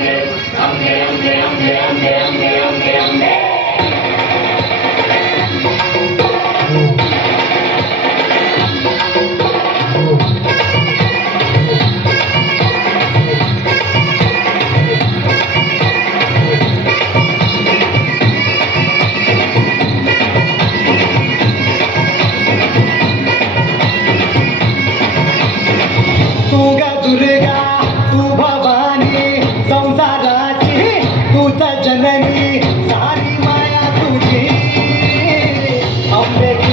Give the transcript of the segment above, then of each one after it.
I'm there, I'm there, I'm there, I'm there, I'm there. जननी सारी माया तुझे। Ambe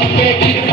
Thank you.